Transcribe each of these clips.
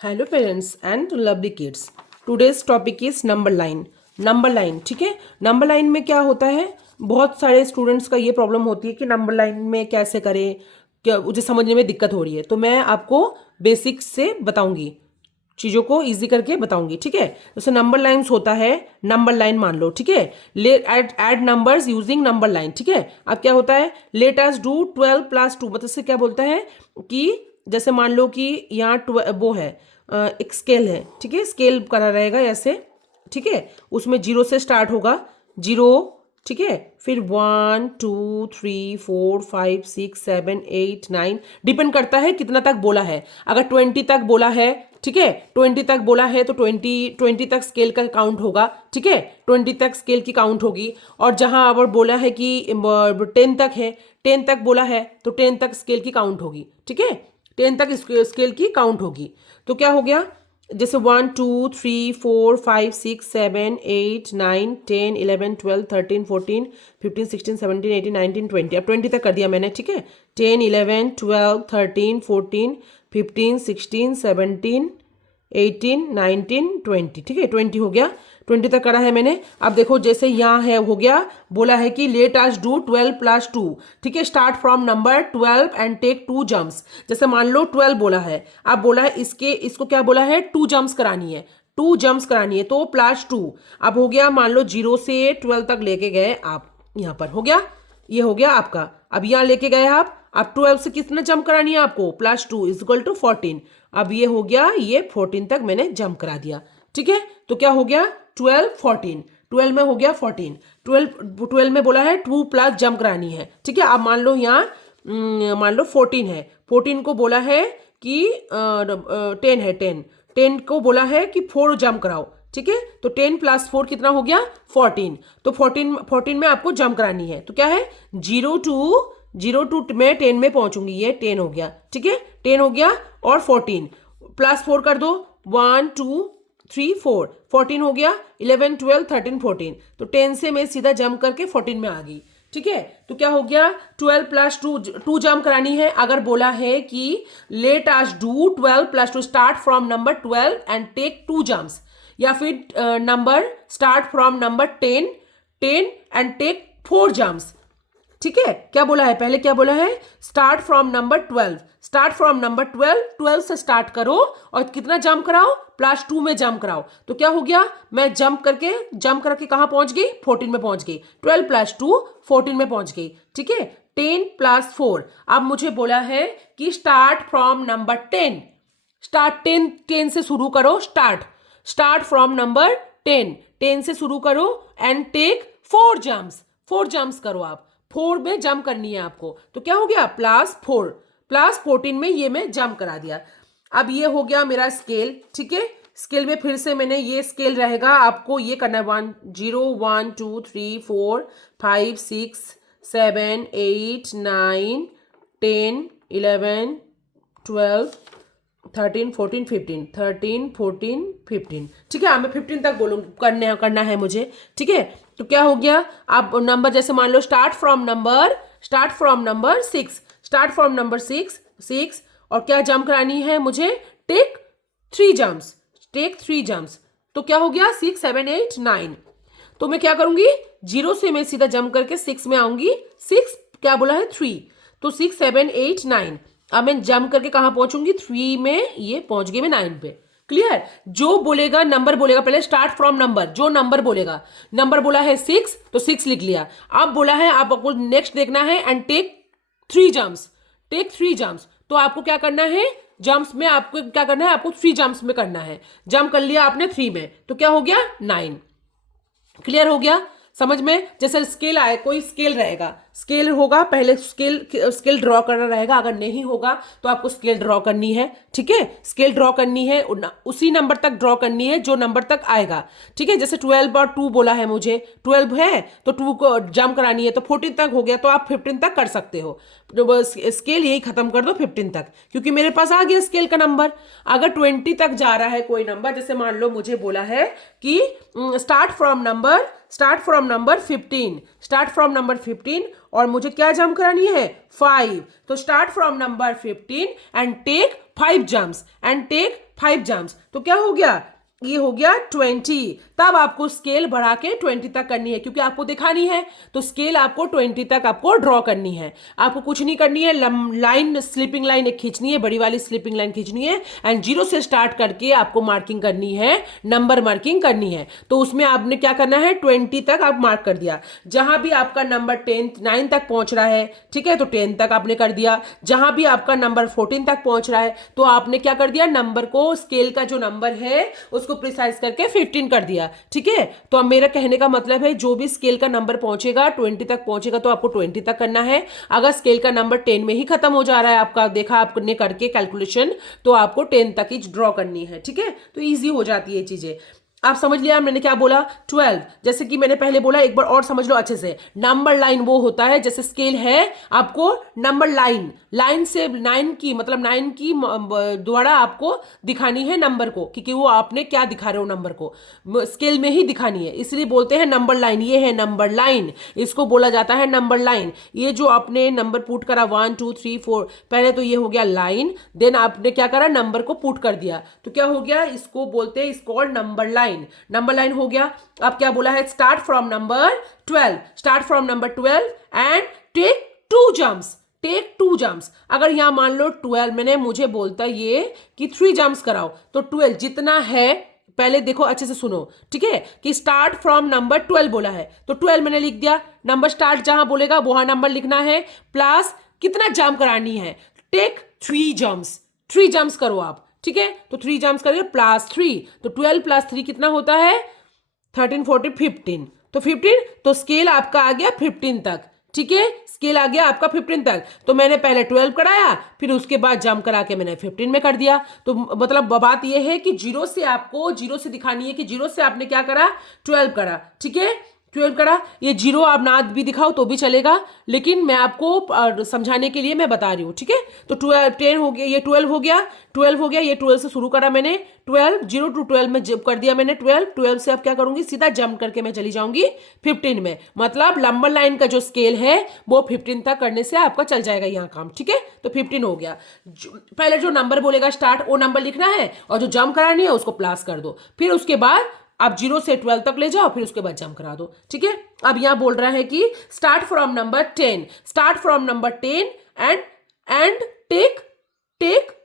Hello parents and lovely kids. Today's topic is number line. Number line, ठीक है। Number line में क्या होता है, बहुत सारे स्टूडेंट्स का ये प्रॉब्लम होती है कि नंबर लाइन में कैसे करें, क्या मुझे समझने में दिक्कत हो रही है। तो मैं आपको बेसिक्स से बताऊंगी, चीज़ों को इजी करके बताऊंगी, ठीक है। जैसे नंबर लाइन्स होता है, नंबर लाइन मान लो, ठीक है। ले add numbers using number line, ठीक है। अब क्या होता है, लेट अस डू 12 + 2, मतलब से क्या बोलता है कि जैसे मान लो कि यहाँ वो है, एक स्केल है, ठीक है। स्केल करा रहेगा ऐसे, ठीक है। उसमें 0 से स्टार्ट होगा, 0, ठीक है। फिर 1 2 3 4 5 6 7 8 9, डिपेंड करता है कितना तक बोला है। अगर 20 तक बोला है, ठीक है, 20 तक बोला है तो 20 तक स्केल का काउंट होगा, ठीक है। 20 तक स्केल की काउंट होगी। और जहां अगर बोला है कि 10 तक है, 10 तक बोला है तो 10 तक स्केल की काउंट होगी, ठीक है। 10 तक स्केल की काउंट होगी। तो क्या हो गया, जैसे 1 2 3 4 5 6 7 8 9 10 11 12 13 14 15 16 17 18 19 20, अब 20 तक कर दिया मैंने, ठीक है। 10 11 12 13 14 15 16 17 18 19 20, ठीक है। 20 हो गया, 20 तक करा है मैंने। अब देखो जैसे यहाँ है, हो गया, बोला है कि लेट अस डू 12 + 2, ठीक है। Start from number 12 and take 2 jumps. जैसे मान लो 12 बोला है, अब बोला है इसको क्या बोला है, 2 जम्प्स करानी है, 2 जम्प्स करानी है, तो +2। अब हो गया, मान लो 0 से 12 तक लेके गए आप, यहाँ पर हो गया, ये हो गया आपका। अब यहाँ लेके गए आप, अब 12 से कितना जंप करानी है आपको, +2 = 14। अब ये हो गया, ये 14 तक मैंने जंप करा दिया, ठीक है। तो क्या हो गया, 12 14, 12 में हो गया 14, 12 में बोला है 2 + जंप करानी है, ठीक है। अब मान लो यहाँ मान लो 14 है, 14 को बोला है कि 10 है, 10 को बोला है कि 4 जंप कराओ, ठीक है। तो 10 + 4 कितना हो गया, 14। तो 14 में आपको जंप करानी है, तो क्या है, 0 टू मैं 10 में पहुंचूंगी, ये 10 हो गया, ठीक है। 10 हो गया और 14 +4 कर दो, 1 2 3 4, 14 हो गया, 11 12 13 14। तो 10 से मैं सीधा जंप करके 14 में आ गई, ठीक है। तो क्या हो गया, 12 + 2, 2 जंप करानी है। अगर बोला है कि let us do 12 + 2, start from number 12 and take 2 jumps, या फिर नंबर start from number 10 and take 4 jumps, ठीक है। क्या बोला है, पहले क्या बोला है, start from number 12, start from number 12, 12 से स्टार्ट करो और कितना जंप कराओ, +2 में जंप कराओ। तो क्या हो गया, मैं जंप करके कहां पहुंच गई, 14 में पहुंच गई। 12 + 2 14 में पहुंच गई, ठीक है। 10 + 4, अब मुझे बोला है कि स्टार्ट फ्रॉम नंबर 10, स्टार्ट 10 से शुरू करो, स्टार्ट फ्रॉम नंबर 10 से शुरू करो एंड टेक 4 जम्प्स, 4 जम्प्स करो आप, 4 में जंप करनी है आपको। तो क्या हो गया, +4 +14 में ये मैं जंप करा दिया। अब ये हो गया मेरा स्केल, ठीक है। स्केल में फिर से मैंने, ये स्केल रहेगा, आपको ये करना है 0 1 2 3 4 5 6 7 8 9 10 11 12 13 14 15, 13 14 15, ठीक है। मैं 15 तक बोलूँ, करना है मुझे, ठीक है। तो क्या हो गया, आप नंबर जैसे मान लो start from number 6, start from number 6 और क्या जंप करानी है मुझे, टेक 3 जम्प्स, तो क्या हो गया, 6 7 8 9। तो मैं क्या करूंगी, 0 से मैं सीधा जंप करके 6 में आऊंगी, 6 क्या बोला है, 3, तो 6 7 8 9। अब मैं जंप करके कहां पहुंचूंगी, 3 में, ये पहुंच गई मैं 9 पे। क्लियर, जो बोलेगा नंबर बोलेगा, पहले स्टार्ट फ्रॉम नंबर, जो नंबर बोलेगा, नंबर बोला है 6 तो 6 लिख लिया। अब बोला है आपको नेक्स्ट देखना है एंड टेक 3 जम्प्स, तो आपको क्या करना है, जम्प्स में आपको क्या करना है, आपको 3 जम्प्स में करना है। जंप कर लिया आपने 3 में, तो क्या हो गया, 9। क्लियर हो गया समझ में। जैसे स्केल आए, कोई स्केल रहेगा, स्केल होगा, पहले स्केल ड्रॉ करना रहेगा, अगर नहीं होगा तो आपको स्केल ड्रॉ करनी है, ठीक है। स्केल ड्रॉ करनी है, उसी नंबर तक ड्रॉ करनी है जो नंबर तक आएगा, ठीक है। जैसे 12 और 2 बोला है मुझे, 12 है तो 2 को जंप करानी है, तो 14 तक हो गया, तो आप 15 तक कर सकते हो। तो स्केल यही खत्म कर दो 15 तक, क्योंकि मेरे पास आ गया स्केल का नंबर। अगर 20 तक जा रहा है कोई नंबर, जैसे मान लो मुझे बोला है कि start from number 15, start from number 15 और मुझे क्या जंप करानी है 5। तो start from number 15 and take 5 jumps and take 5 jumps. तो क्या हो गया, ये हो गया 20। तब आपको स्केल बढ़ा के 20 तक करनी है, क्योंकि आपको दिखानी है तो स्केल आपको 20 तक आपको ड्रॉ करनी है। आपको कुछ नहीं करनी है, लाइन स्लिपिंग लाइन एक खींचनी है, बड़ी वाली स्लिपिंग लाइन खींचनी है एंड 0 से स्टार्ट करके आपको मार्किंग करनी है, नंबर मार्किंग करनी है। तो उसमें आपने क्या करना है 20 तक आप मार्क कर दिया। जहां भी आपका नंबर 9 तक पहुंच रहा है, ठीक है, तो 10 तक आपने कर दिया। जहां भी आपका नंबर 14 तक पहुंच रहा है तो आपने क्या कर दिया, नंबर को, स्केल का जो नंबर है उसको प्रिसाइज करके 15 कर दिया। ठीक है, तो अब मेरा कहने का मतलब है जो भी स्केल का नंबर पहुंचेगा 20 तक पहुंचेगा तो आपको 20 तक करना है। अगर स्केल का नंबर 10 में ही खत्म हो जा रहा है आपका, देखा आपने करके कैलकुलेशन, तो आपको 10 तक ही ड्रॉ करनी है। ठीक है, तो ईजी हो जाती है ये चीजें। आप समझ लिया मैंने क्या बोला। 12 जैसे कि मैंने पहले बोला, एक बार और समझ लो अच्छे से। नंबर लाइन वो होता है, जैसे स्केल है, आपको नंबर लाइन, लाइन से 9 की मतलब 9 की द्वारा आपको दिखानी है नंबर को, क्योंकि वो आपने क्या दिखा रहे हो नंबर को, स्केल में ही दिखानी है, इसलिए बोलते हैं नंबर लाइन। ये है नंबर लाइन, इसको बोला जाता है नंबर लाइन। ये जो आपने नंबर पुट करा 1 2 3 4, पहले तो ये हो गया लाइन, देन आपने क्या करा नंबर को पुट कर दिया, तो क्या हो गया, इसको बोलते हैं, इसको नंबर लाइन। नंबर लाइन हो गया। अब क्या बोला है, start from number 12, start from number 12 and take 2 jumps, take 2 jumps. अगर यहां मान लो 12, मैंने मुझे बोलता ये कि 3 जंप्स कराओ, तो 12 जितना है, पहले देखो अच्छे से सुनो, ठीक है, कि स्टार्ट फ्रॉम नंबर 12 बोला है, तो 12 मैंने लिख दिया। नंबर स्टार्ट जहां बोलेगा वहां नंबर लिखना है, प्लस कितना जंप करानी है, टेक 3 जंप्स, 3 जंप्स करो आप। ठीक है, तो 3 जंप्स करिए प्लस 3, तो 12 प्लस 3 कितना होता है 13 14 15, तो 15, तो स्केल आपका आ गया 15 तक। ठीक है, स्केल आ गया आपका 15 तक। तो मैंने पहले 12 कराया, फिर उसके बाद जंप करा के मैंने 15 में कर दिया। तो मतलब बात यह है कि 0 से आपको 0 से दिखानी है कि 0 से आपने क्या करा 12 करा। ठीक है, 12 करा, ये 0 आप ना भी दिखाओ तो भी चलेगा, लेकिन मैं आपको समझाने के लिए मैं बता रही हूँ। ठीक है, तो 10 हो गया, ये 12 हो गया, 12 हो गया, ये 12 से शुरू करा मैंने, 12 0 to 12 में जंप कर दिया मैंने 12 से अब क्या करूंगी, सीधा जंप करके मैं चली जाऊंगी 15 में। मतलब नंबर लाइन का जो स्केल है वो 15 तक करने से आपका चल जाएगा यहाँ काम। ठीक है, तो 15 हो गया। पहले जो नंबर बोलेगा स्टार्ट, वो नंबर लिखना है, और जो जंप करानी है उसको प्लस कर दो, फिर उसके बाद आप 0 से 12 तक ले जाओ, फिर उसके बाद जंप करा दो। ठीक है, अब यहां बोल रहा है कि start from number 10, start from number 10 and take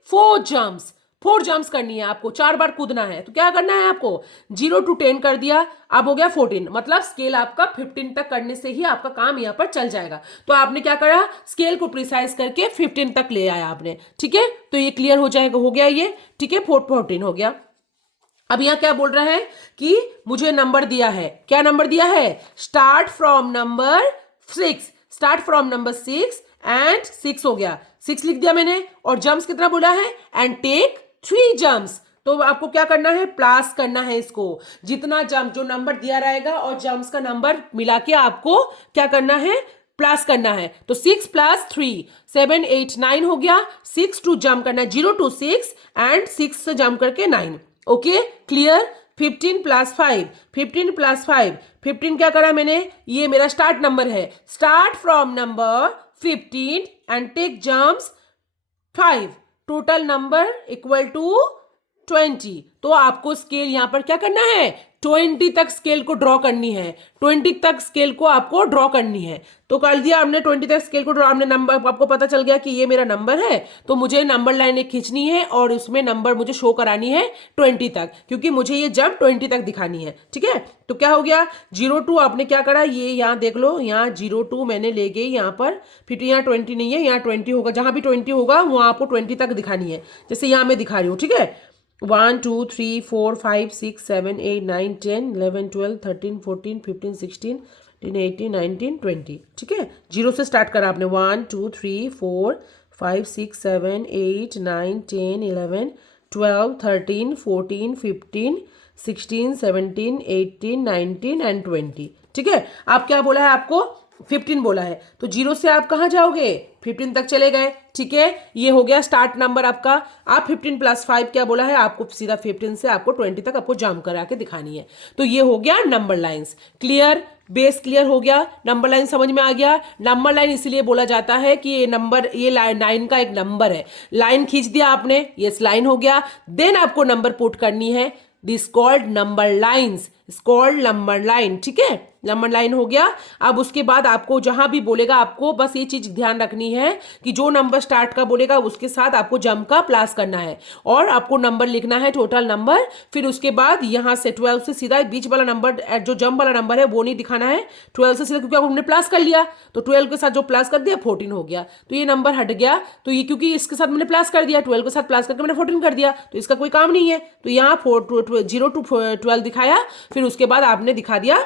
4 jumps, 4 jumps करनी है आपको, 4 बार कूदना है। तो क्या करना है आपको, 0 to 10 कर दिया, अब हो गया 14, मतलब स्केल आपका 15 तक करने से ही आपका काम यहां पर चल जाएगा। तो आपने क्या करा, स्केल को प्रिसाइज करके 15 तक ले आया आपने। ठीक है, तो ये क्लियर हो जाएगा, हो गया ये। ठीक है, 14 हो गया। अब यहां क्या बोल रहा है कि मुझे नंबर दिया है, क्या नंबर दिया है, start from number 6, start from number 6 and 6 हो गया, 6 लिख दिया मैंने, और जंप्स कितना बोला है, एंड टेक 3 जंप्स। तो आपको क्या करना है, प्लस करना है इसको, जितना जंप जो नंबर दिया रहेगा और जंप्स का नंबर मिला के आपको क्या करना है, प्लस करना है। तो 6 + 3 7 8 9 हो गया, 6 to जंप करना है, 0 to 6 एंड 6 से जंप करके 9। Okay, clear. 15 + 5, 15 + 5, 15 क्या करा मैंने, ये मेरा स्टार्ट नंबर है, start from number 15 and take jumps 5, total number equal to 20। तो आपको स्केल यहां पर क्या करना है, 20 तक स्केल को ड्रॉ करनी है, 20 तक स्केल को आपको ड्रॉ करनी है। तो कर दिया हमने 20 तक स्केल को ड्रॉ, हमने नंबर, आपको पता चल गया कि ये मेरा नंबर है, तो मुझे नंबर लाइन एक खींचनी है और उसमें नंबर मुझे शो करानी है 20 तक, क्योंकि मुझे ये जंप 20 तक दिखानी है। ठीक है, तो क्या हो गया, 0 to आपने क्या करा, ये यहाँ देख लो, यहाँ 0 to मैंने ले गई यहाँ पर, फिर यहाँ 20 नहीं है, यहाँ 20 होगा, जहां भी 20 होगा वहां आपको 20 तक दिखानी है, जैसे यहाँ मैं दिखा रही हूँ। ठीक है, 1 2 3 4 5 6 7 8 9 10 11 12 13 14 15 16 18 19 20। ठीक है, 0 से स्टार्ट करा आपने, 1 2 3 4 5 6 7 8 9 10 11 12 13 14 15 16 17 18 19 एंड 20। ठीक है, आप क्या बोला है आपको, 15 बोला है, तो 0 से आप कहाँ जाओगे, 15 तक चले गए। ठीक है, ये हो गया स्टार्ट नंबर आपका। आप 15 + 5 क्या बोला है, आपको सीधा 15 से आपको 20 तक आपको जंप करा के दिखानी है। तो ये हो गया number lines. Clear, base clear हो गया, नंबर लाइन समझ में आ गया। नंबर लाइन इसलिए बोला जाता है कि ये नंबर, ये लाइन का एक नंबर है। लाइन खींच दिया आपने, ये लाइन हो गया, देन आपको नंबर पुट करनी है, this called number lines, called number line. ठीक है, नंबर लाइन हो गया। अब उसके बाद आपको जहां भी बोलेगा, आपको बस ये चीज ध्यान रखनी है कि जो नंबर स्टार्ट का बोलेगा उसके साथ आपको जंप का प्लस करना है, और आपको नंबर लिखना है, टोटल नंबर। फिर उसके बाद यहां से 12 से सीधा बीच वाला नंबर, जो जंप वाला नंबर है वो नहीं दिखाना है 12 से सीधा, क्योंकि हमने प्लस कर लिया, तो 12 के साथ जो प्लस कर दिया 14 हो गया, तो ये नंबर हट गया। तो ये क्योंकि इसके साथ मैंने प्लस कर दिया, 12 के साथ प्लस करके मैंने 14 कर दिया, तो इसका कोई काम नहीं है। तो यहाँ 0 to 12 दिखाया, फिर उसके बाद आपने दिखा दिया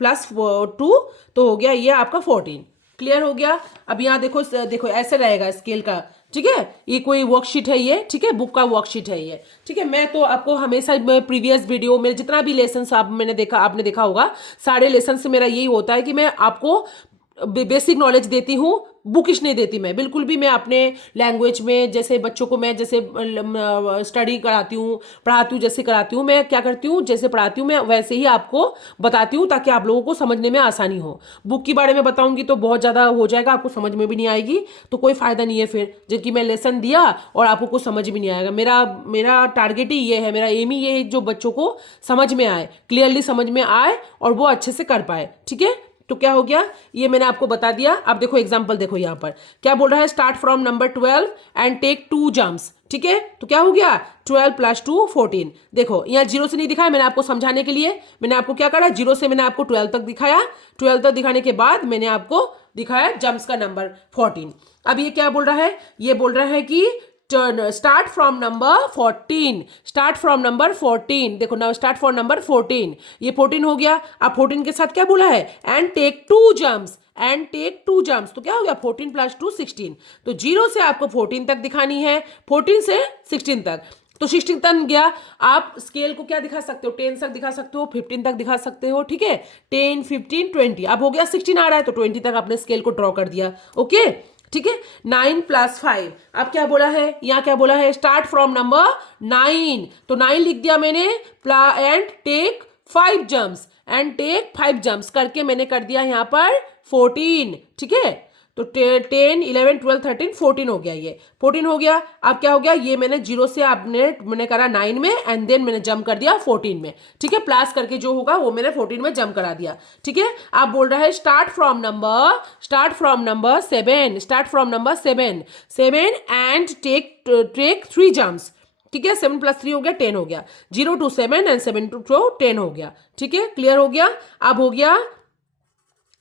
+2, तो हो गया ये आपका 14। क्लियर हो गया। अब यहाँ देखो, देखो ऐसे रहेगा स्केल का। ठीक है, ये कोई वर्कशीट है ये, ठीक है, बुक का वर्कशीट है ये। ठीक है, मैं तो आपको हमेशा प्रीवियस वीडियो में जितना भी लेसन आपने देखा होगा, सारे लेसन से मेरा यही होता है कि मैं आपको बेसिक नॉलेज देती हूँ, बुकिश नहीं देती मैं बिल्कुल भी। मैं अपने लैंग्वेज में, जैसे बच्चों को मैं जैसे स्टडी कराती हूँ, पढ़ाती हूँ, जैसे कराती हूँ, मैं क्या करती हूँ, जैसे पढ़ाती हूँ मैं वैसे ही आपको बताती हूँ, ताकि आप लोगों को समझने में आसानी हो। बुक के बारे में बताऊंगी तो बहुत ज़्यादा हो जाएगा, आपको समझ में भी नहीं आएगी, तो कोई फ़ायदा नहीं है फिर, जबकि मैं लेसन दिया और आपको कुछ समझ भी नहीं आएगा। मेरा टारगेट ही ये है, मेरा एम ही ये है, जो बच्चों को समझ में आए, क्लियरली समझ में आए और वो अच्छे से कर पाए। ठीक है, तो क्या हो गया, ये मैंने आपको बता दिया। अब देखो एग्जांपल, देखो यहाँ पर क्या बोल रहा है, start from number 12 and take 2 jumps. ठीक है, तो क्या हो गया, 12 + 2 14। देखो यहाँ 0 से नहीं दिखाया मैंने आपको समझाने के लिए, मैंने आपको क्या करा, 0 से मैंने आपको 12 तक दिखाया, 12 तक दिखाने के बाद मैंने आपको दिखाया जंप्स का नंबर 14। अब ये क्या बोल रहा है, ये बोल रहा है कि start from number 14, start from number 14। देखो ना, स्टार्ट फ्रॉम नंबर 14, ये 14 हो गया। अब 14 के साथ क्या बोला है, and take 2 jumps, and take 2 jumps, तो क्या हो गया 14 + 2 16। तो 0 से आपको 14 तक दिखानी है, 14 से 16 तक, तो 16 तक गया। आप स्केल को क्या दिखा सकते हो, 10 तक दिखा सकते हो, 15 तक दिखा सकते हो। ठीक है, 10 15 20, अब हो गया 16 आ रहा है, तो 20 तक आपने स्केल को ड्रॉ कर दिया। ओके, ठीक है, 9 + 5। अब क्या बोला है, यहाँ क्या बोला है, स्टार्ट फ्रॉम नंबर 9, तो 9 लिख दिया मैंने, and take 5 jumps, and take 5 jumps करके मैंने कर दिया यहाँ पर 14। ठीक है, तो 10 11 12 13 14 हो गया, ये 14 हो गया। अब क्या हो गया, ये मैंने 0 से मैंने करा 9 में, एंड देन मैंने जंप कर दिया 14 में। ठीक है, प्लस करके जो होगा वो मैंने 14 में जंप करा दिया। ठीक है, आप बोल रहा है start from number 7, start from number 7 and take 3 jumps. ठीक है, 7 + 3 हो गया 10 हो गया, 0 to 7 एंड 7 to 10 हो गया। ठीक है, क्लियर हो गया। अब हो गया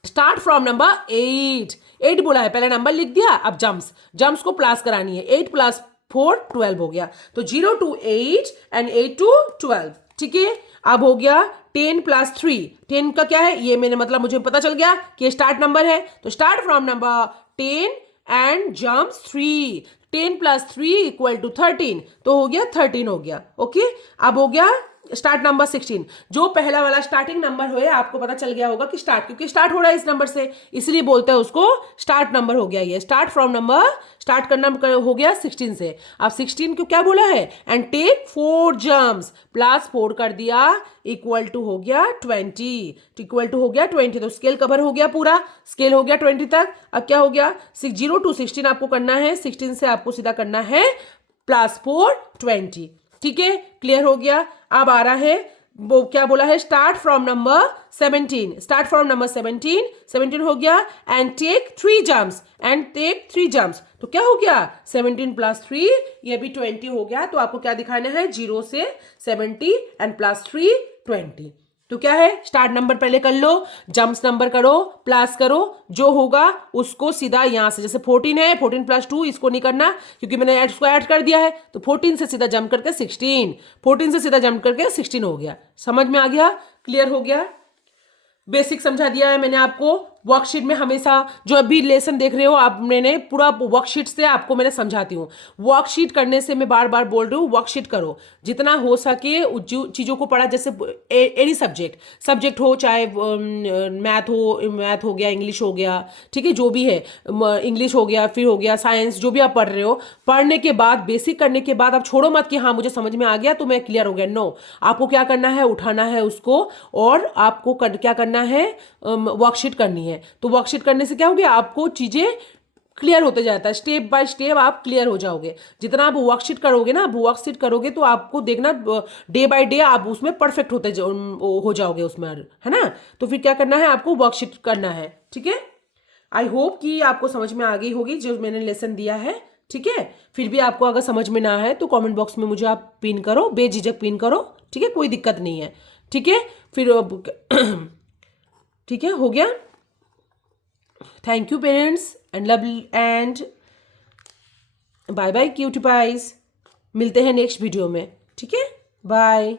स्टार्ट फ्रॉम नंबर 8 बोला है, पहले नंबर लिख दिया, अब जम्प्स को प्लस करानी है, 8 + 4 12 हो गया, तो 0 to 8 एंड 8 to 12। ठीक है, अब हो गया 10 + 3, 10 का क्या है, ये मैंने मतलब मुझे पता चल गया कि स्टार्ट नंबर है, तो start from number 10 and jumps 3, 10 + 3 = 13, तो हो गया 13 हो गया। ओके, अब हो गया स्टार्ट नंबर 16, जो पहला वाला स्टार्टिंग नंबर हो, आपको पता चल गया होगा कि स्टार्ट, क्योंकि स्टार्ट हो रहा है इस नंबर से, इसलिए बोलते हैं उसको स्टार्ट नंबर हो गया। ये स्टार्ट फ्रॉम नंबर, स्टार्ट करना हो गया 16 से। अब 16 को क्या बोला है, एंड टेक 4 जंप्स, +4 कर दिया, इक्वल टू हो गया 20, इक्वल टू हो गया 20, तो स्केल कवर हो गया, पूरा स्केल हो गया 20 तक। अब क्या हो गया, 0 to 16 आपको करना है, 16 से आपको सीधा करना है +4 20। ठीक है, क्लियर हो गया। अब आ रहा है, वो क्या बोला है, start from number 17, start from number 17 हो गया, and take 3 jumps, and take 3 jumps, तो क्या हो गया 17 + 3, ये भी 20 हो गया। तो आपको क्या दिखाना है, 0 से 70 एंड +3 20, तो क्या है, स्टार्ट नंबर पहले कर लो, जंप्स नंबर करो, प्लस करो, जो होगा उसको सीधा यहां से, जैसे 14 है, 14 + 2, इसको नहीं करना क्योंकि मैंने इसको ऐड कर दिया है, तो 14 से सीधा जंप करके 16, 14 से सीधा जंप करके 16 हो गया। समझ में आ गया, क्लियर हो गया, बेसिक समझा दिया है मैंने आपको। वर्कशीट में हमेशा जो अभी लेसन देख रहे हो आप, मैंने पूरा वर्कशीट से आपको मैंने समझाती हूँ। वर्कशीट करने से मैं बार बार बोल रही हूँ, वर्कशीट करो जितना हो सके। चीज़ों को पढ़ा, जैसे एनी सब्जेक्ट हो, चाहे मैथ हो गया, इंग्लिश हो गया, ठीक है, जो भी है, इंग्लिश हो गया, फिर हो गया साइंस, जो भी आप पढ़ रहे हो, पढ़ने के बाद बेसिक करने के बाद आप छोड़ो मत कि हाँ मुझे समझ में आ गया तो मैं क्लियर हो गया। नो, आपको क्या करना है, उठाना है उसको और आपको क्या करना है, वर्कशीट करनी है। तो वर्कशीट करने से क्या हो गया, आपको चीज़ें क्लियर होते जाता है, स्टेप बाय स्टेप आप क्लियर हो जाओगे। जितना आप वर्कशीट करोगे ना, आप वर्कशीट करोगे तो आपको देखना डे बाय डे आप उसमें परफेक्ट हो जाओगे उसमें, है ना। तो फिर क्या करना है, आपको वर्कशीट करना है, ठीक है। आई होप कि आपको समझ में आ गई होगी जो मैंने लेसन दिया है, ठीक है। फिर भी आपको अगर समझ में ना आए तो कमेंट बॉक्स में मुझे आप पिन करो, बेझिझक पिन करो, ठीक है, कोई दिक्कत नहीं है, ठीक है। फिर ठीक है, हो गया। Thank you parents and love and bye bye cutie pies. मिलते हैं नेक्स्ट वीडियो में, ठीक है, बाय।